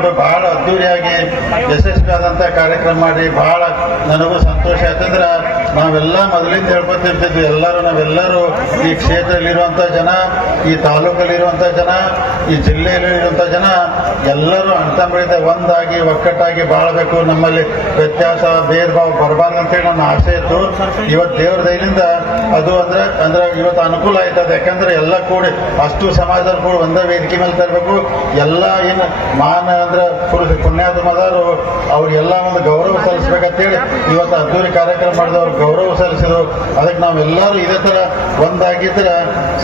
ಮಾಡಿಕೊಂಡು ಬಹಳ ಅದ್ದೂರಿಯಾಗಿ ಯಶಸ್ವಿಯಾದಂಥ ಕಾರ್ಯಕ್ರಮ ಮಾಡಿ ಬಹಳ ನನಗೂ ಸಂತೋಷ. ಆಯ್ತಂದ್ರ ನಾವೆಲ್ಲ ಮೊದಲಿಂದ ಹೇಳ್ಕೊತಿರ್ತಿದ್ವಿ, ಎಲ್ಲರೂ ನಾವೆಲ್ಲರೂ ಈ ಕ್ಷೇತ್ರದಲ್ಲಿರುವಂಥ ಜನ, ಈ ತಾಲೂಕಲ್ಲಿರುವಂಥ ಜನ, ಈ ಜಿಲ್ಲೆಯಲ್ಲಿರುವಂಥ ಜನ, ಎಲ್ಲರೂ ಅಣ್ತಂಬಿಡಿದ ಒಂದಾಗಿ, ಒಕ್ಕಟ್ಟಾಗಿ ಬಾಳಬೇಕು ನಮ್ಮಲ್ಲಿ ವ್ಯತ್ಯಾಸ ಭೇದ ಭಾವ ಬರಬಾರ್ದು ಅಂತೇಳಿ ನನ್ನ ಆಸೆ ಇತ್ತು. ಇವತ್ತು ದೇವ್ರ ದಯದಿಂದ ಅದು ಅಂದ್ರೆ ಅಂದ್ರೆ ಇವತ್ತು ಅನುಕೂಲ ಆಯ್ತದೆ. ಯಾಕಂದ್ರೆ ಎಲ್ಲ ಕೂಡಿ ಅಷ್ಟು ಸಮಾಜದ ಕೂಡ ಒಂದೇ ವೇದಿಕೆ ಮೇಲೆ ತರಬೇಕು. ಎಲ್ಲ ಏನು ಮಾನ ಅಂದ್ರೆ ಪುರುಷ ಪುಣ್ಯಾತ್ಮದವರು ಅವ್ರಿಗೆಲ್ಲ ಒಂದು ಗೌರವ ಸಲ್ಲಿಸ್ಬೇಕಂತೇಳಿ ಇವತ್ತು ಅದ್ದೂರಿ ಕಾರ್ಯಕ್ರಮ ಮಾಡಿದವ್ರು ಗೌರವ ಸಲ್ಲಿಸಿದ್ರು ಅದಕ್ಕೆ ನಾವೆಲ್ಲರೂ ಇದೇ ತರ ಒಂದಾಗಿದ್ರೆ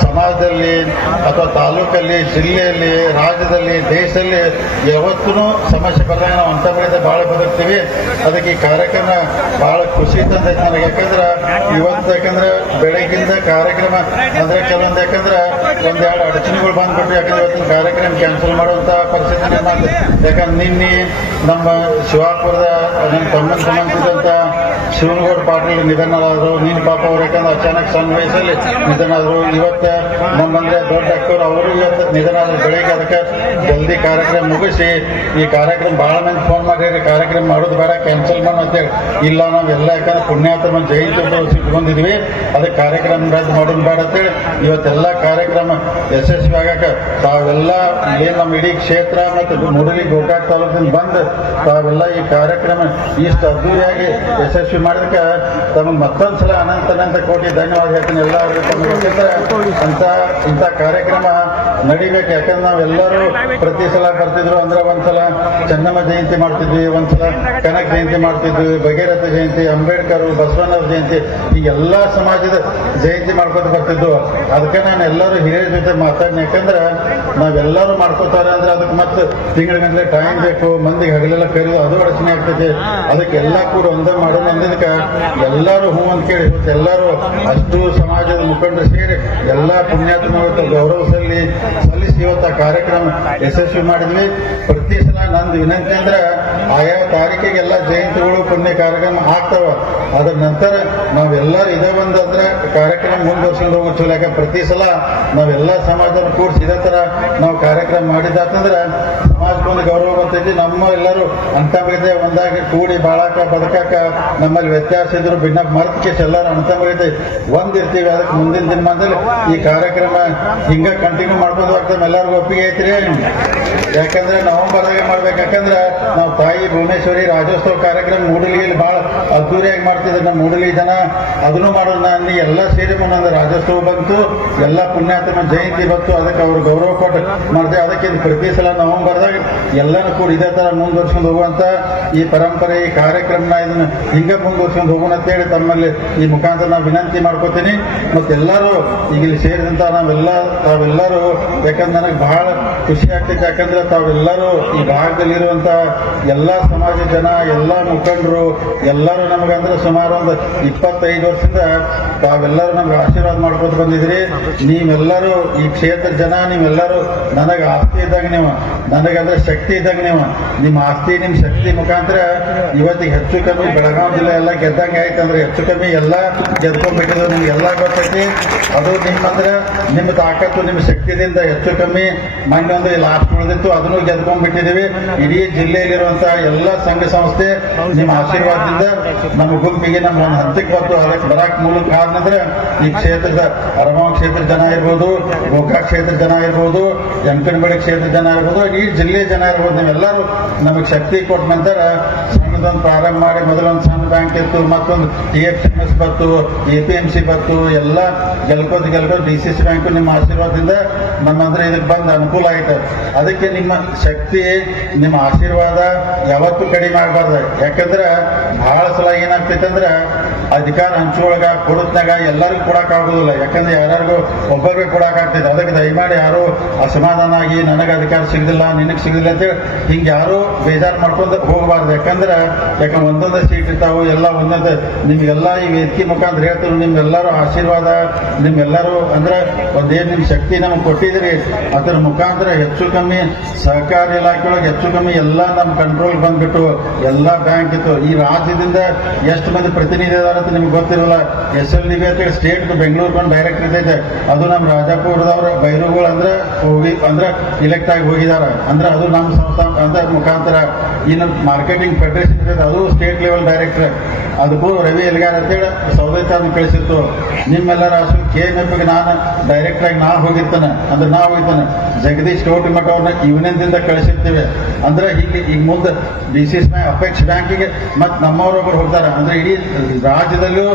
ಸಮಾಜದಲ್ಲಿ ಅಥವಾ ತಾಲೂಕಲ್ಲಿ, ಜಿಲ್ಲೆಯಲ್ಲಿ, ರಾಜ್ಯದಲ್ಲಿ, ದೇಶದಲ್ಲಿ ಯಾವತ್ತೂ ಸಮಸ್ಯೆ ಬಂದಾಗ ನಾವು ಅಂತ ಬೆಳೆದ ಭಾಳ ಬದುಕ್ತೀವಿ. ಅದಕ್ಕೆ ಈ ಕಾರ್ಯಕ್ರಮ ಬಹಳ ಖುಷಿ ತಂದೈತೆ ನನಗೆ. ಯಾಕಂದ್ರೆ ಇವತ್ತು ಯಾಕಂದ್ರೆ ಬೆಳಗ್ಗಿಂದ ಕಾರ್ಯಕ್ರಮ, ಅಂದ್ರೆ ಕೆಲವೊಂದು ಯಾಕಂದ್ರೆ ಒಂದೆರಡು ಅಡಚಣೆಗಳು ಬಂದ್ಬಿಟ್ಟು ಯಾಕಂದ್ರೆ ಇವತ್ತಿನ ಕಾರ್ಯಕ್ರಮ ಕ್ಯಾನ್ಸಲ್ ಮಾಡುವಂತ ಪರಿಸ್ಥಿತಿ ಯಾಕಂದ್ರೆ ನಿನ್ನೆ ನಮ್ಮ ಶಿವಾಪುರದ ನನ್ನ ತಮ್ಮನ ಸಂಬಂಧಿಸಿದಂತ ಶಿವನಗೌಡ ಪಾಟೀಲ್ ನಿಧನರಾದರು. ನೀನು ಪಾಪ ಅವ್ರು ಯಾಕಂದ್ರೆ ಅಚಾನಕ್ ಸಣ್ಣ ವಯಸ್ಸಲ್ಲಿ ಆದರು ಇವತ್ತು ನಮ್ಮಂದ್ರೆ ದೊಡ್ಡ ಅಕ್ಕವ್ರು ಅವರು ಇವತ್ತು ನಿಧನ ಆದ್ರು ಬೆಳಿಗ್ಗೆ ಅದಕ್ಕೆ ಜಲ್ದಿ ಕಾರ್ಯಕ್ರಮ ಮುಗಿಸಿ, ಈ ಕಾರ್ಯಕ್ರಮ ಬಹಳ ಮಂದಿ ಫೋನ್ ಮಾಡಿರಿ ಕಾರ್ಯಕ್ರಮ ಮಾಡೋದು ಬೇಡ ಕ್ಯಾನ್ಸಲ್ ಮಾಡಿ ಅಂತೇಳಿ. ಇಲ್ಲ ನಾವೆಲ್ಲ ಯಾಕಂದ್ರೆ ಪುಣ್ಯಾತ್ಮ ಜಯಂತಿ ಬಂದಿದ್ವಿ ಅದಕ್ಕೆ ಕಾರ್ಯಕ್ರಮ ರದ್ದು ಮಾಡೋದು ಬೇಡ ಅಂತೇಳಿ ಇವತ್ತೆಲ್ಲ ಕಾರ್ಯಕ್ರಮ ಯಶಸ್ವಿ ಆಗಕ ತಾವೆಲ್ಲ ಏನು ನಮ್ಮ ಇಡೀ ಕ್ಷೇತ್ರ ಮತ್ತು ಮುರಳಿ ಗೋಕಾಕ್ ತಾಲೂಕಿನ ಬಂದು ತಾವೆಲ್ಲ ಈ ಕಾರ್ಯಕ್ರಮ ಇಷ್ಟು ಅದ್ದೂರಿಯಾಗಿ ಯಶಸ್ವಿ ಮಾಡಿದಕ್ಕೆ ತಮಗೆ ಮತ್ತೊಂದ್ಸಲ ಅನಂತ ಅನಂತ ಕೋಟಿ ಧನ್ಯವಾದ ಹೇಳ್ತೀನಿ. ಎಲ್ಲರಿಗೂ ತಮಗೆ ಅಂತ ಇಂಥ ಕಾರ್ಯಕ್ರಮ ನಡಿಬೇಕು. ಯಾಕಂದ್ರೆ ನಾವೆಲ್ಲರೂ ಪ್ರತಿ ಸಲ ಬರ್ತಿದ್ರು ಅಂದ್ರೆ ಒಂದ್ಸಲ ಚೆನ್ನಮ್ಮ ಜಯಂತಿ ಮಾಡ್ತಿದ್ವಿ, ಒಂದ್ಸಲ ಕನಕ ಜಯಂತಿ ಮಾಡ್ತಿದ್ವಿ, ಭಗೀರಥ ಜಯಂತಿ, ಅಂಬೇಡ್ಕರ್, ಬಸವಣ್ಣವ್ರ ಜಯಂತಿ, ಈ ಎಲ್ಲಾ ಸಮಾಜದ ಜಯಂತಿ ಮಾಡ್ಕೊತ ಬರ್ತಿದ್ವು. ಅದಕ್ಕೆ ನಾನು ಎಲ್ಲರೂ ಹಿರಿಯರ ಜೊತೆ ಮಾತಾಡಿನಿ ಯಾಕಂದ್ರೆ ನಾವೆಲ್ಲರೂ ಮಾಡ್ಕೋತಾರೆ ಅಂದ್ರೆ ಅದಕ್ಕೆ ಮತ್ತೆ ಗಂಟಲೆ ಟೈಮ್ ಬೇಕು, ಮಂದಿಗೆ ಹಗಲೆಲ್ಲ ಕರೆದು ಅದು ಅಡಚಣೆ ಆಗ್ತೈತಿ ಅದಕ್ಕೆಲ್ಲ ಕೂಡ ಒಂದೇ ಮಾಡೋಣ ಅಂದಿದ್ದಕ್ಕೆ ಎಲ್ಲರೂ ಹೂ ಅಂತ ಕೇಳಿ ಎಲ್ಲರೂ ಅಷ್ಟು ಸಮಾಜದ ಮುಖಂಡರು ಸೇರಿ ಎಲ್ಲಾ ಪುಣ್ಯಾತ್ಮ ಗೌರವ ಸಲ್ಲಿ ಸಲ್ಲಿಸಿ ಇವತ್ತು ಕಾರ್ಯಕ್ರಮ ಯಶಸ್ವಿ ಮಾಡಿದ್ವಿ. ಪ್ರತಿ ಸಲ ನಂದು ವಿನಂತಿ ಅಂದ್ರೆ ಆಯಾ ತಾರೀಕಿಗೆ ಎಲ್ಲ ಜಯಂತಿಗಳು, ಪುಣ್ಯ ಕಾರ್ಯಕ್ರಮ ಆಗ್ತಾವ. ಅದ್ರ ನಂತರ ನಾವೆಲ್ಲರೂ ಇದೇ ಬಂದ್ರೆ ಕಾರ್ಯಕ್ರಮ ಮುಂದುವರ್ಸ್ಕೊಂಡು ಹೋಗೋ ಚಲೋ ಪ್ರತಿ ಸಲ ನಾವೆಲ್ಲ ಸಮಾಜದ ಕೂಡಿಸಿ ಇದೇ ತರ ನಾವು ಕಾರ್ಯಕ್ರಮ ಮಾಡಿದಾತಂದ್ರೆ ಸಮಾಜಕ್ಕೊಂದು ಗೌರವ ಬರ್ತೈತಿ ನಮ್ಮ ಎಲ್ಲರೂ ಅಂತ ಬೈದೆ ಒಂದಾಗಿ ಕೂಡಿ ಬಾಳಾಕ ಬದುಕಾಕ ನಮ್ಮಲ್ಲಿ ವ್ಯತ್ಯಾಸ ಇದ್ರು ಭಿನ್ನ ಮರ್ತಕ್ಕೆ ಎಲ್ಲರೂ ಅಂತ ಬೈದೆ ಒಂದಿರ್ತೀವಿ. ಅದಕ್ಕೆ ಮುಂದಿನ ದಿನಮಾನದಲ್ಲಿ ಈ ಕಾರ್ಯಕ್ರಮ ಹಿಂಗ ಕಂಟಿನ್ಯೂ ಮಾಡ್ಬೋದು ಅಂತ ಎಲ್ಲರಿಗೂ ಒಪ್ಪಿಗೆ ಐತ್ರಿ. ಯಾಕಂದ್ರೆ ನವೆಂಬರ್ದಾಗ ಮಾಡ್ಬೇಕು. ಯಾಕಂದ್ರೆ ನಾವು ತಾಯಿ ಭುವನೇಶ್ವರಿ ರಾಜ್ಯೋತ್ಸವ ಕಾರ್ಯಕ್ರಮ ಮೂಡಲಿಯಲ್ಲಿ ಬಹಳ ಅದ್ದೂರಿಯಾಗಿ ಮಾಡ್ತಿದ್ರು ನಮ್ಮ ಮೂಡಲಿ ಜನ. ಅದನ್ನು ಮಾಡೋಣ ಅಲ್ಲಿ ಎಲ್ಲ ಸೇರಿ ಮುಂದೆ ರಾಜ್ಯೋತ್ಸವ ಬಂತು. ಎಲ್ಲ ಪುಣ್ಯಾತ್ಮ ಜಯಂತಿ ಬಂತು. ಅದಕ್ಕೆ ಅವರು ಗೌರವ ಕೊಟ್ಟು ಮಾಡಿದೆ. ಅದಕ್ಕೆ ಇದು ಪ್ರತಿ ಸಲ ನವೆಂಬರ್ದಾಗ ಎಲ್ಲರೂ ಕೂಡ ಇದೇ ತರ ಮುಂದುವರ್ಸ್ಕೊಂಡು ಹೋಗುವಂತ ಈ ಪರಂಪರೆ, ಈ ಕಾರ್ಯಕ್ರಮನ ಇದನ್ನ ಹಿಂಗ ಮುಂದುವರ್ಸ್ಕೊಂಡು ಹೋಗೋಣ ಅಂತೇಳಿ ತಮ್ಮಲ್ಲಿ ಈ ಮುಖಾಂತರ ನಾವು ವಿನಂತಿ ಮಾಡ್ಕೋತೀನಿ. ಮತ್ತೆಲ್ಲರೂ ಈಗ ಇಲ್ಲಿ ಸೇರಿದಂತ ನಾವೆಲ್ಲ, ತಾವೆಲ್ಲರೂ, ಯಾಕಂದ್ರೆ ನನಗೆ ಬಹಳ ಖುಷಿ ಆಗ್ತೈತೆ. ಯಾಕಂದ್ರೆ ತಾವೆಲ್ಲರೂ ಈ ಭಾಗದಲ್ಲಿರುವಂತ ಎಲ್ಲಾ ಸಮಾಜ ಜನ, ಎಲ್ಲಾ ಮುಖಂಡರು, ಎಲ್ಲರೂ ನಮಗಂದ್ರೆ ಸುಮಾರು ಒಂದು ಇಪ್ಪತ್ತೈದು ವರ್ಷದಿಂದ ತಾವೆಲ್ಲರೂ ನಮ್ಗೆ ಆಶೀರ್ವಾದ ಮಾಡ್ಕೊತ ಬಂದಿದ್ರಿ ನೀವೆಲ್ಲರೂ ಈ ಕ್ಷೇತ್ರ ಜನ, ನೀವೆಲ್ಲರೂ ನನಗೆ ಆಸ್ತಿ ಇದ್ದಾಗ ನೀವು, ನನಗಂದ್ರೆ ಶಕ್ತಿ ಇದ್ದಾಗ ನೀವು, ನಿಮ್ಮ ಆಸ್ತಿ, ನಿಮ್ಮ ಶಕ್ತಿ ಮುಖಾಂತರ ಇವತ್ತಿಗೆ ಹೆಚ್ಚು ಕಮ್ಮಿ ಬೆಳಗಾವಿ ಜಿಲ್ಲೆ ಎಲ್ಲ ಗೆದ್ದಂಗೆ ಆಯ್ತು ಅಂದ್ರೆ ಹೆಚ್ಚು ಕಮ್ಮಿ ಎಲ್ಲ ಗೆದ್ಕೊಂಡ್ಬಿಟ್ಟಿದ್ರು ನಿಮ್ಗೆ ಎಲ್ಲ ಗೊತ್ತೈತಿ. ಅದು ನಿಮ್ಮಂದ್ರೆ ನಿಮ್ಮ ತಾಕತ್ತು, ನಿಮ್ಮ ಶಕ್ತಿದಿಂದ ಹೆಚ್ಚು ಕಮ್ಮಿ. ಮೊನ್ನೊಂದು ಲಾಸ್ಟ್ ಉಳಿದಿತ್ತು, ಅದನ್ನು ಗೆದ್ಕೊಂಡ್ಬಿಟ್ಟಿದೀವಿ ಇಡೀ ಜಿಲ್ಲೆಯಲ್ಲಿರುವಂತಹ ಎಲ್ಲ ಸಂಘ ಸಂಸ್ಥೆ ನಿಮ್ಮ ಆಶೀರ್ವಾದದಿಂದ ನಮ್ಮ ಗುಂಪಿಗೆ, ನಮ್ಮ ಒಂದು ಬರ್ತು ಅದಕ್ಕೆ ಬರಕ್ ಮೂಲ ಅಂದ್ರೆ ಈ ಕ್ಷೇತ್ರದ ಅರಮಾವ್ ಕ್ಷೇತ್ರ ಜನ ಇರ್ಬೋದು ಗೋಕಾ ಕ್ಷೇತ್ರ ಜನ ಇರ್ಬೋದು ಯಂಕನಬೇಡಿ ಕ್ಷೇತ್ರ ಜನ ಇರ್ಬೋದು, ಈ ಜಿಲ್ಲೆಯ ಜನ ಇರ್ಬೋದು, ನೀವೆಲ್ಲರೂ ನಮಗೆ ಶಕ್ತಿ ಕೊಟ್ಟ ನಂತರ ಸಣ್ಣದೊಂದು ಪ್ರಾರಂಭ ಮಾಡಿ ಮೊದಲೊಂದು ಸಣ್ಣ ಬ್ಯಾಂಕ್ ಇತ್ತು, ಮತ್ತೊಂದು ಟಿ ಎಫ್ ಎಂ ಎಸ್ ಬತ್ತು ಎ ಪಿ ಎಂ ಸಿ ಬತ್ತು ಎಲ್ಲ ಗೆಲ್ಕೋದು ಗೆಲ್ಕೋದು ಡಿ ಸಿ ಸಿ ಬ್ಯಾಂಕು ನಿಮ್ಮ ಆಶೀರ್ವಾದದಿಂದ ನಮ್ಮಂದ್ರೆ ಇದಕ್ಕೆ ಬಂದು ಅನುಕೂಲ ಆಯ್ತು. ಅದಕ್ಕೆ ನಿಮ್ಮ ಶಕ್ತಿ, ನಿಮ್ಮ ಆಶೀರ್ವಾದ ಯಾವತ್ತೂ ಕಡಿಮೆ ಆಗಬಾರ್ದು. ಯಾಕಂದ್ರೆ ಬಹಳ ಸಲ ಏನಾಗ್ತೈತೆ ಅಂದ್ರೆ ಅಧಿಕಾರ ಹಂಚುವಾಗ ಕೊಡುತ್ತಾಗ ಎಲ್ಲರಿಗೂ ಕೊಡಕ್ ಆಗುದಿಲ್ಲ ಯಾಕಂದ್ರೆ ಯಾರ್ಯಾರಿಗೂ ಒಬ್ಬರಿಗೆ ಕೊಡಕ್ ಆಗ್ತೈತೆ ಅದಕ್ಕೆ ದಯಮಾಡಿ ಯಾರು ಅಸಮಾಧಾನ ಆಗಿ, ನನಗೆ ಅಧಿಕಾರ ಸಿಗದಿಲ್ಲ, ನಿನಗೆ ಸಿಗದಿಲ್ಲ ಅಂತೇಳಿ ಹಿಂಗೆ ಯಾರು ಬೇಜಾರು ಮಾಡ್ಕೊಂಡು ಹೋಗಬಾರ್ದು. ಯಾಕಂದ್ರೆ ಯಾಕಂದ್ರೆ ಒಂದೊಂದು ಸೀಟ್ ಇರ್ತಾವೆ, ಎಲ್ಲ ಒಂದೊಂದು. ನಿಮ್ಗೆಲ್ಲ ಈ ವೇದಿಕೆ ಮುಖಾಂತರ ಹೇಳ್ತಾರೆ ನಿಮ್ಗೆಲ್ಲರೂ ಆಶೀರ್ವಾದ, ನಿಮ್ಗೆಲ್ಲರೂ ಅಂದ್ರೆ ಒಂದೇನು ನಿಮ್ಮ ಶಕ್ತಿ ನಮಗೆ ಕೊಟ್ಟಿದ್ರಿ ಅದರ ಮುಖಾಂತರ ಹೆಚ್ಚು ಕಮ್ಮಿ ಸಹಕಾರ ಇಲಾಖೆ ಒಳಗೆ ಹೆಚ್ಚು ಕಮ್ಮಿ ಎಲ್ಲ ನಮ್ಮ ಕಂಟ್ರೋಲ್ ಬಂದ್ಬಿಟ್ಟು ಎಲ್ಲ ಬ್ಯಾಂಕ್ ಇತ್ತು. ಈ ರಾಜ್ಯದಿಂದ ಎಷ್ಟು ಮಂದಿ ಪ್ರತಿನಿಧಿ ಅಂತ ನಿಮ್ಗೆ ಗೊತ್ತಿರಲ್ಲ, ಎಸ್ ಎಲ್ ಡಿ ಬಿ ಅಂತೇಳಿ ಸ್ಟೇಟ್ ಬೆಂಗಳೂರು ಬಂದು ಡೈರೆಕ್ಟ್ ಇರ್ತೈತೆ ಅದು ನಮ್ಮ ರಾಜಾಪುರದವರ ಬೈರುಗಳು ಅಂದ್ರೆ ಹೋಗಿ ಅಂದ್ರೆ ಇಲೆಕ್ಟ್ ಆಗಿ ಹೋಗಿದಾರ. ಅಂದ್ರೆ ಅದು ನಮ್ಮ ಸಂಸ್ಥಾನ ಅಂದ್ರೆ ಮುಖಾಂತರ. ಇನ್ನು ಮಾರ್ಕೆಟಿಂಗ್ ಫೆಡರೇಷನ್ ಇರ್ತೈತೆ, ಅದು ಸ್ಟೇಟ್ ಲೆವೆಲ್ ಡೈರೆಕ್ಟರ್ ಅದಕ್ಕೂ ರವಿ ಎಲ್ಗಾರ್ ಅಂತೇಳಿ ಸೌದೈತಾನ ಕಳಿಸಿತ್ತು ನಿಮ್ಮೆಲ್ಲರ ಅಷ್ಟು ಕೆ ಎಂ ಎಫ್ಗೆ ನಾನು ಡೈರೆಕ್ಟರ್ ಆಗಿ ನಾ ಹೋಗಿರ್ತಾನೆ, ಅಂದ್ರೆ ನಾ ಹೋಗಿರ್ತಾನೆ. ಜಗದೀಶ್ ಕೌಟಿಮಠ ಅವ್ರನ್ನ ಯೂನಿಯನ್ದಿಂದ ಕಳಿಸಿರ್ತೀವಿ. ಅಂದ್ರೆ ಹೀಗೆ ಈಗ ಮುಂದೆ ಡಿ ಸಿ ಎಸ್ ಅಪೆಕ್ಸ್ ಬ್ಯಾಂಕಿಗೆ ಮತ್ತು ನಮ್ಮವರೊಬ್ಬರು ಹೋಗ್ತಾರೆ. ಅಂದ್ರೆ ಇಡೀ ರಾಜ್ಯದಲ್ಲೂ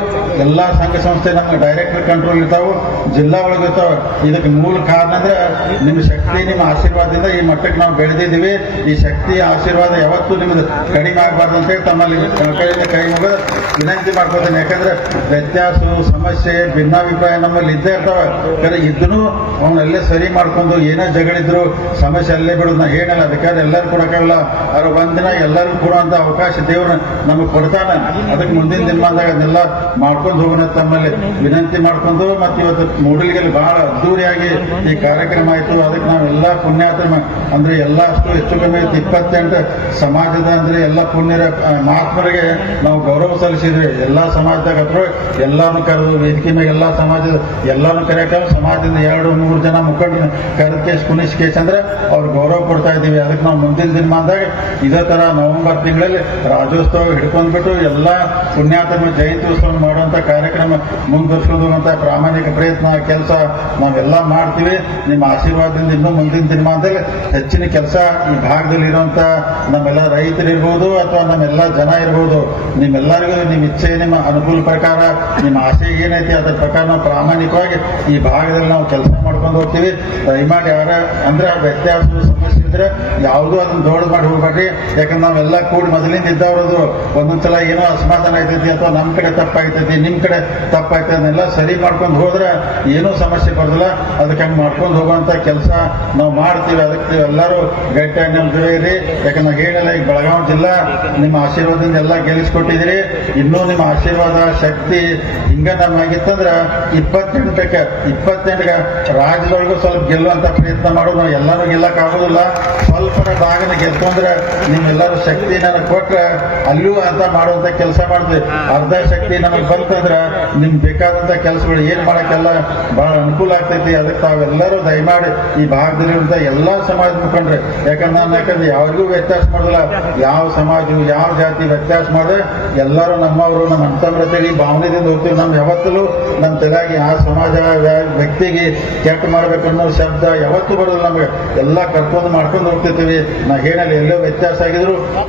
ಎಲ್ಲಾ ಸಂಘ ಸಂಸ್ಥೆ ನಮ್ಮ ಡೈರೆಕ್ಟರ್ ಕಂಟ್ರೋಲ್ ಇರ್ತಾವೆ, ಜಿಲ್ಲಾ ಒಳಗೆ ಇರ್ತಾವೆ. ಇದಕ್ಕೆ ಮೂಲ ಕಾರಣ ಅಂದ್ರೆ ನಿಮ್ಮ ಶಕ್ತಿ, ನಿಮ್ಮ ಆಶೀರ್ವಾದದಿಂದ ಈ ಮಟ್ಟಕ್ಕೆ ನಾವು ಬೆಳೆದಿದ್ದೀವಿ. ಈ ಶಕ್ತಿ, ಆಶೀರ್ವಾದ ಯಾವತ್ತೂ ನಿಮ್ದು ಕಡಿಮೆ ಆಗಬಾರ್ದು ಅಂತ ಹೇಳಿ ತಮ್ಮಲ್ಲಿ ಕೈಯಿಂದ ಕೈ ಮುಗಿದು ವಿನಂತಿ ಮಾಡ್ಕೋತೇನೆ ಯಾಕಂದ್ರೆ ವ್ಯತ್ಯಾಸ ಸಮಸ್ಯೆ, ಭಿನ್ನಾಭಿಪ್ರಾಯ ನಮ್ಮಲ್ಲಿ ಇದ್ದೇ ಇರ್ತಾವೆ. ಯಾಕಂದ್ರೆ ಇದ್ರು ಅವನಲ್ಲೇ ಸರಿ ಮಾಡ್ಕೊಂಡು ಏನೇ ಜಗಳಿದ್ರು ಸಮಸ್ಯೆ ಅಲ್ಲೇ ಬಿಡೋದು ಏನಲ್ಲ ಅದಕ್ಕೆ ಎಲ್ಲರೂ ಕೊಡೋಕ್ಕಾಗಲ್ಲ ಅವ್ರ ಒಂದಿನ ಎಲ್ಲರೂ ಕೊಡುವಂತ ಅವಕಾಶ ದೇವ್ರ ನಮಗೆ ಕೊಡ್ತಾನೆ. ಅದಕ್ಕೆ ಮುಂದಿನ ದಿನಮಾನದಾಗ ಅದನ್ನೆಲ್ಲ ಮಾಡ್ಕೊಂಡು ಹೋಗೋಣ ತಮ್ಮಲ್ಲಿ ವಿನಂತಿ ಮಾಡ್ಕೊಂಡು. ಮತ್ತೆ ಇವತ್ತು ಮೂಡಲಿಗೆ ಬಹಳ ಅದ್ದೂರಿಯಾಗಿ ಈ ಕಾರ್ಯಕ್ರಮ ಆಯ್ತು. ಅದಕ್ಕೆ ನಾವೆಲ್ಲ ಪುಣ್ಯಾತ್ರ ಅಂದ್ರೆ ಎಲ್ಲ ಅಷ್ಟು ಹೆಚ್ಚು ಕಮ್ಮಿ ಇಪ್ಪತ್ತೆಂಟು ಸಮಾಜದ ಅಂದ್ರೆ ಎಲ್ಲ ಪುಣ್ಯರ ಮಹಾತ್ಮರಿಗೆ ನಾವು ಗೌರವ ಸಲ್ಲಿಸಿದ್ವಿ. ಎಲ್ಲಾ ಸಮಾಜದಾಗ ಅಥವಾ ಎಲ್ಲಾನು ಕರೆದು ವೇದಿಕೆ ಮೇಲೆ ಎಲ್ಲಾ ಸಮಾಜದ ಎಲ್ಲಾನು ಕರೆಯಕ ಸಮಾಜದಿಂದ ಎರಡು, ಮೂರು ಜನ ಮುಖಂಡರು ಕರೆದ ಕೇಸ್ ಪುನೀಶ್ ಕೇಸ್ ಅಂದ್ರೆ ಅವ್ರು ಗೌರವ ಕೊಡ್ತಾ ಇದ್ದೀವಿ. ಅದಕ್ಕೆ ನಾವು ಮುಂದಿನ ದಿನಮಾನದಾಗ ಇದೇ ತರ ನವೆಂಬರ್ ತಿಂಗಳಲ್ಲಿ ರಾಜ್ಯೋತ್ಸವ ಹಿಡ್ಕೊಂಡ್ಬಿಟ್ಟು ಎಲ್ಲಾ ಪುಣ್ಯಾತ್ಮ ಜಯಂತಿ ಉತ್ಸವ ಮಾಡುವಂತ ಕಾರ್ಯಕ್ರಮ ಮುಂದುವರ್ಸ್ಕೊಂಡು ಅಂತ ಪ್ರಾಮಾಣಿಕ ಪ್ರಯತ್ನ, ಕೆಲಸ ನಾವೆಲ್ಲ ಮಾಡ್ತೀವಿ. ನಿಮ್ಮ ಆಶೀರ್ವಾದದಿಂದ ಇನ್ನೂ ಮುಂದಿನ ದಿನಮಾನದಲ್ಲಿ ಹೆಚ್ಚಿನ ಕೆಲಸ ಈ ಭಾಗದಲ್ಲಿ ಇರುವಂತ ನಮ್ಮೆಲ್ಲ ರೈತರು ಇರ್ಬೋದು ಅಥವಾ ನಮ್ಮೆಲ್ಲ ಜನ ಇರ್ಬೋದು, ನಿಮ್ಮೆಲ್ಲರಿಗೂ ನಿಮ್ಮ ಇಚ್ಛೆ, ನಿಮ್ಮ ಅನುಕೂಲ ಪ್ರಕಾರ, ನಿಮ್ಮ ಆಸೆ ಏನೈತಿ ಅದರ ಪ್ರಕಾರ ನಾವು ಪ್ರಾಮಾಣಿಕವಾಗಿ ಈ ಭಾಗದಲ್ಲಿ ನಾವು ಕೆಲಸ ಮಾಡ್ಕೊಂಡು ಹೋಗ್ತೀವಿ. ದಯಮಾಡಿ ಯಾರ ಅಂದ್ರೆ ವ್ಯತ್ಯಾಸ ಸಮಸ್ಯೆ ಇದ್ರೆ ಯಾವುದೂ ಅದನ್ನ ದೊಡ್ಡ ಮಾಡಿ ಹೋಗ್ಬೇಡ್ರಿ. ಯಾಕಂದ್ರೆ ನಾವೆಲ್ಲ ಕೂಡಿ ಮೊದಲಿಂದ ಇದ್ದವರದು ಒಂದೊಂದ್ಸಲ ಏನೋ ಅಸಮಾಧಾನ ಆಯ್ತೈತಿ ಅಥವಾ ನಮ್ಮ ಕಡೆ ತಪ್ಪಾಯ್ತೈತಿ, ನಿಮ್ ಕಡೆ ತಪ್ಪಾಯ್ತೈತಿ ಅದನ್ನೆಲ್ಲ ಸರಿ ಮಾಡ್ಕೊಂಡು ಹೋದ್ರೆ ಏನೂ ಸಮಸ್ಯೆ ಬರೋದಿಲ್ಲ. ಅದಕ್ಕೆ ಹಂಗೆ ಮಾಡ್ಕೊಂಡು ಹೋಗುವಂಥ ಕೆಲಸ ನಾವು ಮಾಡ್ತೀವಿ. ಅದಕ್ಕೆ ಎಲ್ಲರೂ ಗಟ್ಟಿಯಾಗಿ ನಮ್ಮ ಜೊತೆ ಇರಿ. ಯಾಕಂದ್ರೆ ಹೇಳಿಲ್ಲ ಈಗ ಬೆಳಗಾವಿ ಜಿಲ್ಲಾ ನಿಮ್ಮ ಆಶೀರ್ವಾದದಿಂದ ಎಲ್ಲ ಗೆಲ್ಲಿಸ್ಕೊಟ್ಟಿದ್ರಿ ಇನ್ನೂ ನಿಮ್ಮ ಆಶೀರ್ವಾದ, ಶಕ್ತಿ ಹಿಂಗ ನಮ್ಮಾಗಿತ್ತಂದ್ರ ಇಪ್ಪತ್ತೆಂಟಕ್ಕೆ ಇಪ್ಪತ್ತೆಂಟಕ್ಕೆ ರಾಜ್ಯದೊಳಗೂ ಸ್ವಲ್ಪ ಗೆಲ್ಲುವಂತ ಪ್ರಯತ್ನ ಮಾಡೋದು ನಾವು ಎಲ್ಲರೂ ಗೆಲ್ಲಕ್ ಆಗೋದಿಲ್ಲ ಸ್ವಲ್ಪ ಭಾಗನ ಗೆದ್ಕೊಂಡ್ರೆ ನಿಮ್ಮೆಲ್ಲರೂ ಶಕ್ತಿ ನನಗೆ ಕೊಟ್ರೆ ಅಲ್ಲೂ ಅಂತ ಮಾಡುವಂತ ಕೆಲಸ ಮಾಡ್ತೀವಿ. ಅರ್ಧ ಶಕ್ತಿ ನಮಗೆ ಬಂತಂದ್ರ ನಿಮ್ಗೆ ಬೇಕಾದಂತ ಕೆಲಸಗಳು ಏನ್ ಮಾಡಕ್ಕೆಲ್ಲ ಬಹಳ ಅನುಕೂಲ ಆಗ್ತೈತಿ. ಅದಕ್ಕೆ ತಾವೆಲ್ಲರೂ ದಯಮಾಡಿ ಈ ಭಾಗದಲ್ಲಿ ಎಲ್ಲಾ ಸಮಾಜ ಮುಖಂಡ್ರೆ, ಯಾಕಂದ್ರೆ ನಾನು ಯಾಕಂದ್ರೆ ಯಾರಿಗೂ ವ್ಯತ್ಯಾಸ ಯಾವ ಸಮಾಜ ಯಾವ ಜಾತಿ ವ್ಯತ್ಯಾಸ ಮಾಡಿದ್ರೆ ಎಲ್ಲರೂ ನಮ್ಮವರು, ನಮ್ಮ ಅಂತಮ್ರತೆಗೆ ಭಾವನೆದಿಂದ ಹೋಗ್ತೀವಿ. ನಮ್ಮ ಯಾವತ್ತೂ ನಮ್ಮ ತಲೆಯಾಗಿ ಆ ಸಮಾಜ ವ್ಯಕ್ತಿಗೆ ಕೆಟ್ಟ ಮಾಡ್ಬೇಕನ್ನೋ ಶಬ್ದ ಯಾವತ್ತೂ ಬರೋದಿಲ್ಲ ನಮಗೆ. ಎಲ್ಲ ಕರ್ಕೊಂಡು ಮಾಡ್ಕೊಂಡು ಹೋಗ್ತಿರ್ತೀವಿ. ನಾ ಹೇಳಲ್ಲ ಎಲ್ಲೋ ವ್ಯತ್ಯಾಸ ಆಗಿದ್ರು.